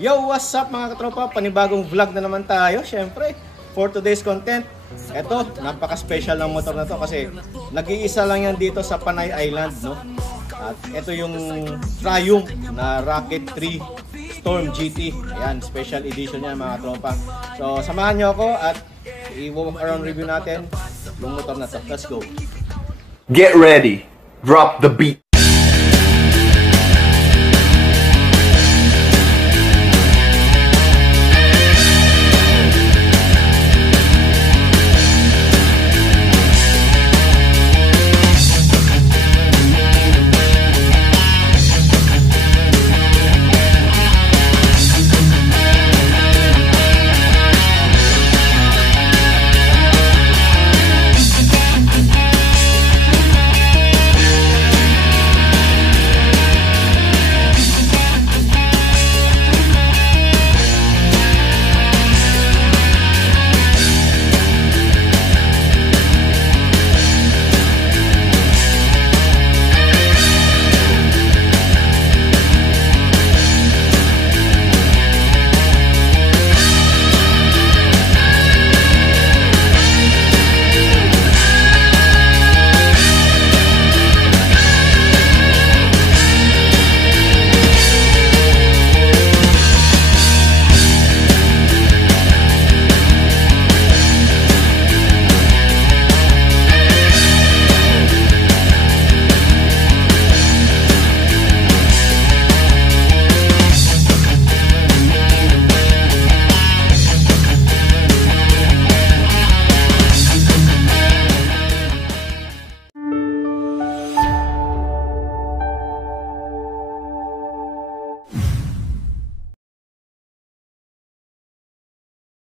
Yo, what's up mga katropa? Panibagong vlog na naman tayo. Syempre, for today's content, eto, napaka-special ng motor na to kasi nag-iisa lang yan dito sa Panay Island, no? At ito yung Triumph na Rocket 3 Storm GT. Ayan, special edition yan mga katropa. So, samahan nyo ako at i-walk around review natin yung motor na to. Let's go! Get ready, drop the beat.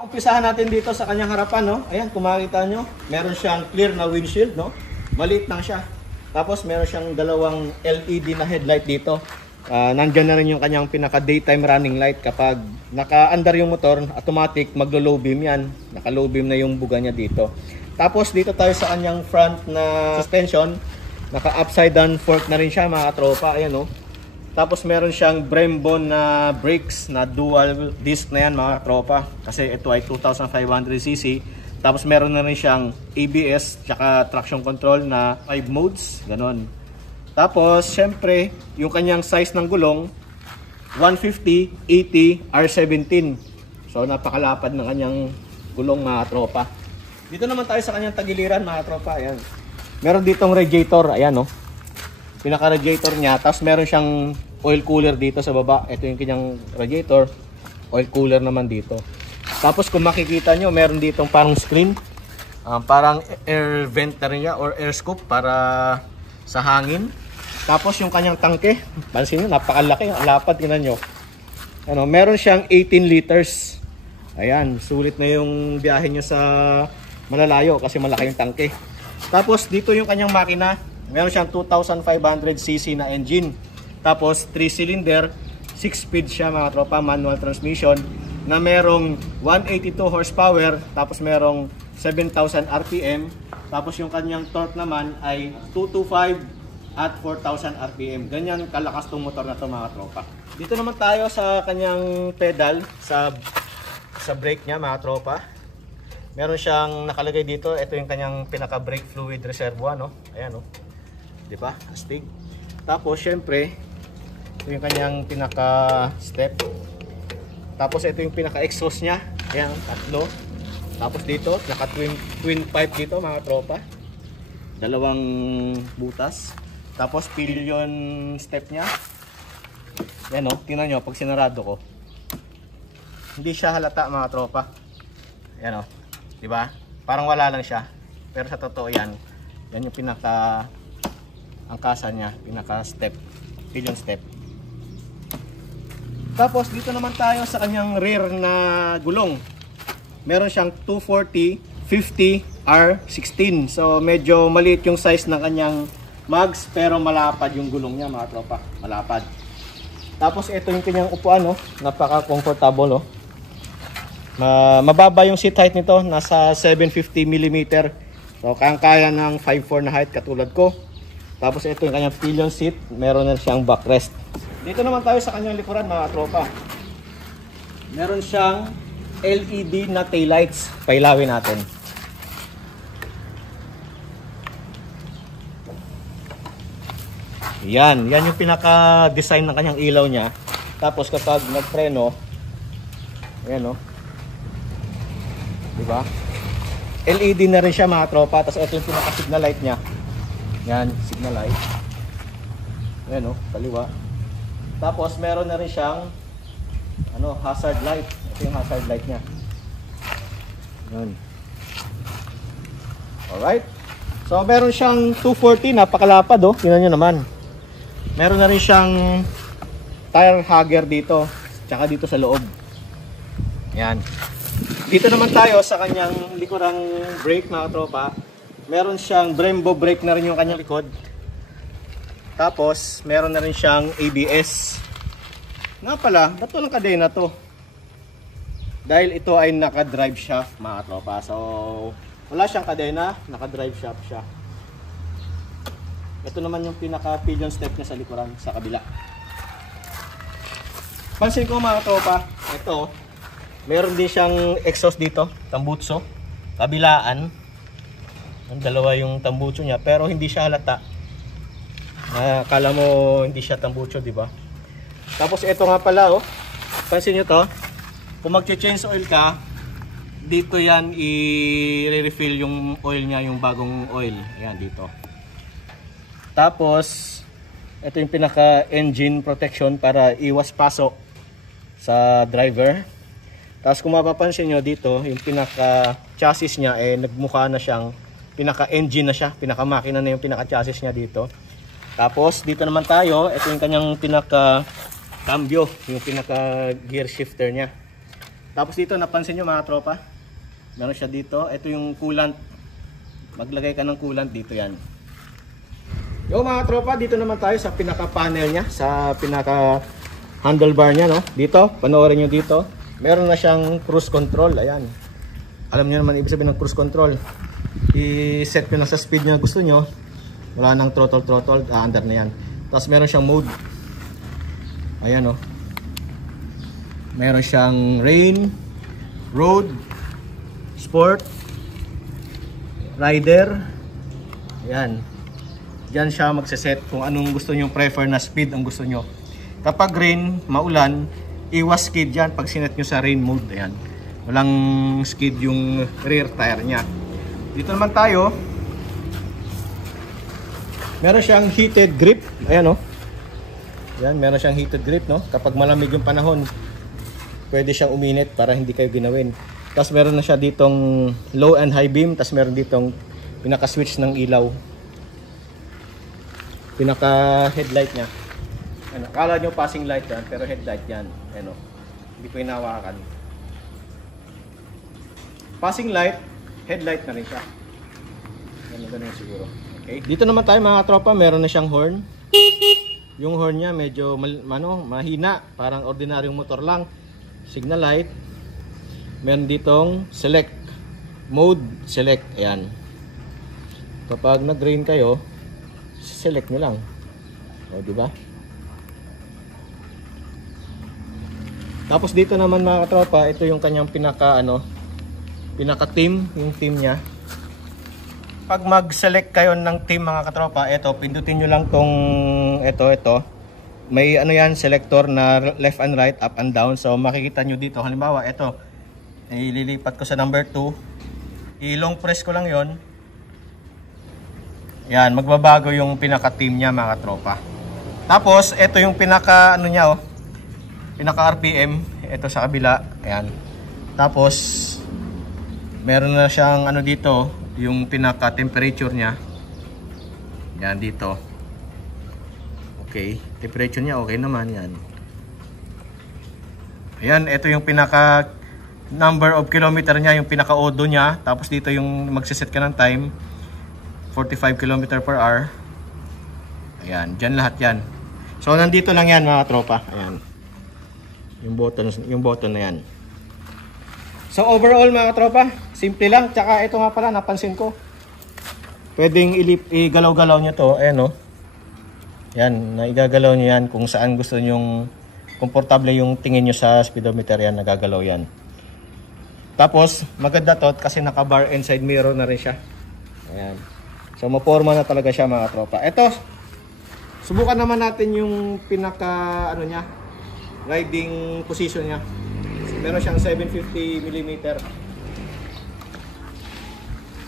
Umpisahan natin dito sa kanyang harapan, no? Ayan, kung makikita nyo, meron siyang clear na windshield, no? Maliit lang siya. Tapos meron siyang dalawang LED na headlight dito. Nandyan na rin yung kanyang pinaka daytime running light. Kapag naka-under yung motor, automatic maglo-low beam yan. Naka-low beam na yung buga niya dito. Tapos dito tayo sa kanyang front na suspension. Naka-upside down fork na rin siya mga tropa. Ayan, no? Tapos meron siyang Brembo na brakes na dual disc na yan mga tropa. Kasi ito ay 2500cc. Tapos meron na rin siyang ABS tsaka traction control na 5 modes. Ganon. Tapos syempre yung kanyang size ng gulong 150, 80, R17. So napakalapad ng kanyang gulong mga tropa. Dito naman tayo sa kanyang tagiliran mga tropa. Ayan. Meron ditong radiator. Ayan, no? Pinaka-radiator niya. Tapos meron siyang oil cooler dito sa baba. Ito yung kanyang radiator. Oil cooler naman dito. Tapos kung makikita nyo, meron ditong parang screen. Parang air vent na rin niya or air scoop para sa hangin. Tapos yung kanyang tangke. Pansin nyo, napakalaki. Ang lapad, tingnan nyo. Ano, meron siyang 18 liters. Ayan, sulit na yung biyahe nyo sa malalayo kasi malaki yung tangke. Tapos dito yung kanyang makina. Meron siyang 2500cc na engine. Tapos 3-cylinder, 6-speed siya mga tropa, manual transmission na merong 182 horsepower, tapos merong 7,000 RPM. Tapos yung kanyang torque naman ay 225 at 4,000 RPM. Ganyan kalakas tong motor na to mga tropa. Dito naman tayo sa kanyang pedal, sa brake niya mga tropa. Meron siyang nakalagay dito, ito yung kanyang pinaka brake fluid reservoir, no? Ayan, no? Diba? Astig. Tapos syempre, ito yung kanyang pinaka step. Tapos ito yung pinaka exhaust niya. Ayan, tatlo. Tapos dito, naka twin pipe dito mga tropa. Dalawang butas. Tapos pillion step niya. Ayan, no? Tingnan nyo pag sinarado ko. Hindi siya halata mga tropa. Ayan, no? Diba? Parang wala lang siya. Pero sa totoo yan, yan yung pinaka angkasan niya, pinaka step, pillion step. Tapos dito naman tayo sa kanyang rear na gulong. Meron siyang 240, 50, R16. So medyo maliit yung size ng kanyang mags pero malapad yung gulong niya mga tropa, malapad. Tapos ito yung kanyang upuan, no? Napaka-comfortable, no? Mababa yung seat height nito, nasa 750 mm. So kaya ng 5'4" na height katulad ko. Tapos ito yung kanyang pillion seat, meron na siyang backrest. Dito naman tayo sa kanyang likuran mga tropa. meron siyang LED na taillights. Pailawin natin. Yan yung pinaka-design ng kanyang ilaw niya. Tapos kapag nagpreno, ayan o. Diba? LED na rin siya mga tropa. Tapos ito yung pinaka-signal light niya. Yan, signal light. Ayan o, kaliwa. Tapos meron na rin siyang hazard light. Ito yung hazard light niya. Yan. Alright. So meron siyang 240, napakalapad oh. Tingnan nyo naman. Meron na rin siyang tire hugger dito, tsaka dito sa loob. Yan. Dito naman tayo sa kanyang likurang brake mga tropa. Meron siyang Brembo brake na rin yung kanyang likod. Tapos meron na rin siyang ABS. Nga pala, ba't walang kadena to? Dahil ito ay naka-drive shaft mga tropa. So wala siyang kadena, naka-drive shaft siya. Ito naman yung pinaka-pillion step niya sa likuran, sa kabila. Pansin ko mga tropa, ito, meron din siyang exhaust dito, tambutso, kabilaan. Ang dalawa yung tambutso niya, pero hindi siya halata. Akala mo hindi siya tambutso, di ba? Tapos ito nga pala, oh, pansin nyo to, kung mag-change oil ka, dito yan i-refill yung oil niya, yung bagong oil. Ayan, dito. Tapos, ito yung pinaka-engine protection para iwas paso sa driver. Tapos kung mapapansin nyo dito, yung pinaka-chassis niya, nagmukha na siyang pinaka-engine na siya. Pinaka-makina na yung pinaka-chassis niya dito. Tapos, dito naman tayo, ito yung kanyang pinaka-cambio, yung pinaka-gear shifter niya. Tapos dito, napansin nyo mga tropa, meron siya dito. Ito yung coolant. Maglagay ka ng coolant dito yan. Yo mga tropa, dito naman tayo sa pinaka-panel niya, sa pinaka-handlebar niya, no? Dito, panoorin nyo dito. Meron na siyang cruise control, ayan. Alam niyo naman ibig sabihin ng cruise control. I-set nyo na sa speed nyo na gusto nyo. Wala nang throttle, under na yan. Tapos meron siyang mode. Ayan, no? Meron siyang rain, road, sport, rider. Ayan. Diyan siya magse-set kung anong gusto nyo, prefer na speed ang gusto nyo. Kapag rain, maulan, iwas skid dyan pag sinet nyo sa rain mode. Ayan. Walang skid yung rear tire nya. Dito naman tayo. Meron siyang heated grip. Ayan o. Ayan, meron siyang heated grip, no? Kapag malamig yung panahon, pwede siyang uminit para hindi kayo ginawin. Tapos meron na siya ditong low and high beam. Tapos meron ditong pinaka-switch ng ilaw. Pinaka-headlight niya. Ano, akala nyo passing light yan, pero headlight yan. Ano, hindi ko hinawakan. Passing light, headlight na rin siya. Ganun siguro. Okay. Dito naman tayo mga tropa, meron na siyang horn. Yung horn niya medyo mahina, parang ordinaryong motor lang. Signal light. Meron ditong select mode, select. Ayan. Kapag nag-green kayo, select nyo lang. O, diba? Tapos dito naman mga katropa, ito yung kanyang pinaka-team, yung team niya. Pag mag-select kayo ng team mga katropa, ito, pindutin nyo lang tong ito. May yan, selector na left and right, up and down. So makikita nyo dito, halimbawa, ito, ililipat ko sa number 2. I-long press ko lang yon. Yan, magbabago yung pinaka-team niya mga katropa. Tapos, ito yung pinaka-niya, pinaka-RPM. Ito sa kabila. Ayan. Tapos, meron na siyang dito, yung pinaka-temperature niya. Yan, dito. Okay. Temperature niya, okay naman. Yan. Ayan, ito yung pinaka-number of kilometer niya, yung pinaka-odo niya. Tapos, dito yung magsiset ka ng time. 45 km per hour. Ayan, dyan lahat yan. So nandito lang yan mga tropa. Ayan. Yung button na yan. So overall mga tropa, simple lang. Tsaka ito nga pala, napansin ko. Pwedeng igalaw-galaw nyo to. Ayan o. Yan, naigagalaw nyo yan kung saan gusto nyong komportable yung tingin nyo sa speedometer yan, nagagalaw yan. Tapos, maganda to kasi naka-bar and side mirror na rin siya. Ayan. So, maporma na talaga siya mga tropa. Ito, subukan naman natin yung pinaka, ano niya, riding position niya. Meron siyang 750mm.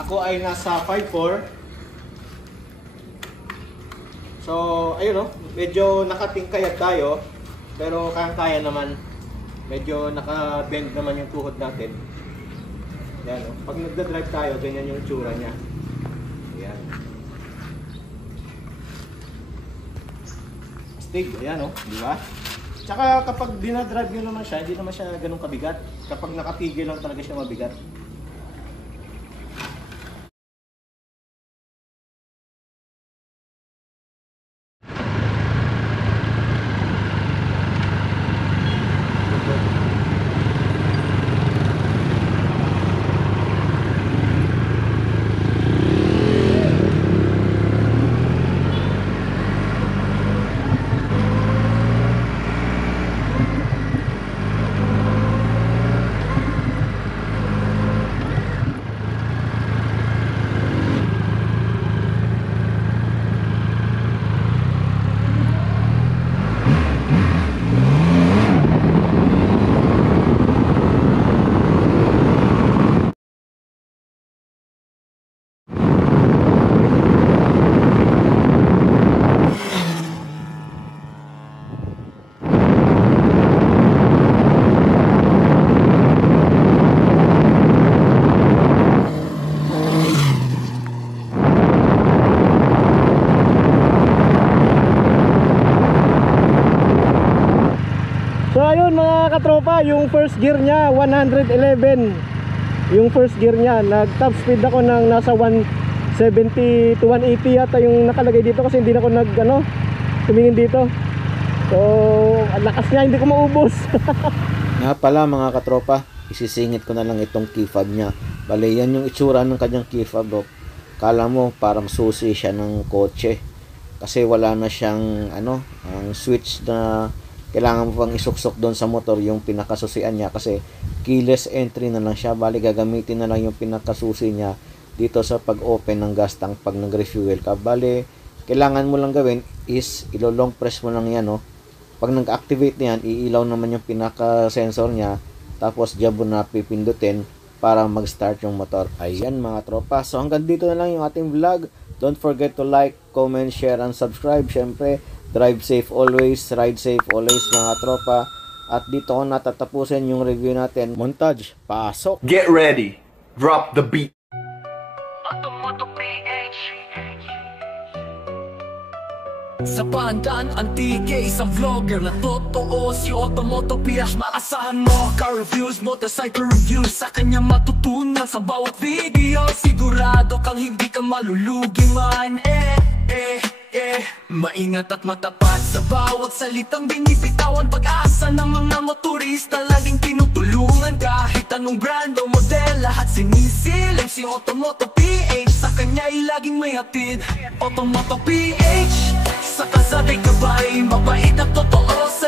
Ako ay nasa 5'4". So, ayun o, medyo nakatingkayat tayo. Pero kaya naman. Medyo naka-bend naman yung tuhod natin. Yan o. Pag nagda-drive tayo, ganyan yung itsura niya. Ayan. Astig, ayan o, di ba? Tsaka kapag dinadrive nyo naman siya, hindi naman siya ganun kabigat. Kapag nakatigil lang talaga siya mabigat. So ayun mga katropa, yung first gear niya 111. Yung first gear niya, nag top speed ako ng nasa 170 to 180 yata yung nakalagay dito kasi hindi na ako tumingin dito. So ang lakas niya, hindi ko maubos. Nga pala mga katropa, isisingit ko na lang itong key fob niya. Bale, yan yung itsura ng kanyang key fob. Kala mo parang susi siya ng kotse. Kasi wala na siyang ang switch na kailangan mo pang isuksok doon sa motor yung pinakasusian niya kasi keyless entry na lang siya. Bali gagamitin na lang yung pinakasusi niya dito sa pag-open ng gas tank pag nag-refuel ka. Bali, kailangan mo lang gawin is ilo-long press mo lang yan, no. Pag nag-activate niyan, iilaw naman yung pinaka-sensor niya, tapos diyan mo na pipindutin para mag-start yung motor. Ayan mga tropa. So hanggang dito na lang yung ating vlog. Don't forget to like, comment, share, and subscribe. Syempre, drive safe always, ride safe always mga tropa. At dito ko natatapusin yung review natin. Montage, pasok! Get ready. Drop the beat. Sa pandaan, antique, isang vlogger na totoo. Si Otomoto PH, maasahan mo. Car reviews, motorcycle reviews, sa kanya matutunan sa bawat video. Sigurado kang hindi ka malulugi man. Maingat at matapat sa bawat salitang binibitawan. Pag-asa ng mga motorista, laging tinutulungan. Kahit anong brand o model, lahat sinisilip. Si Otomoto PH, sa kanya ay laging may hatid. Otomoto PH, sa kasabay gabay, mabait at totoo sa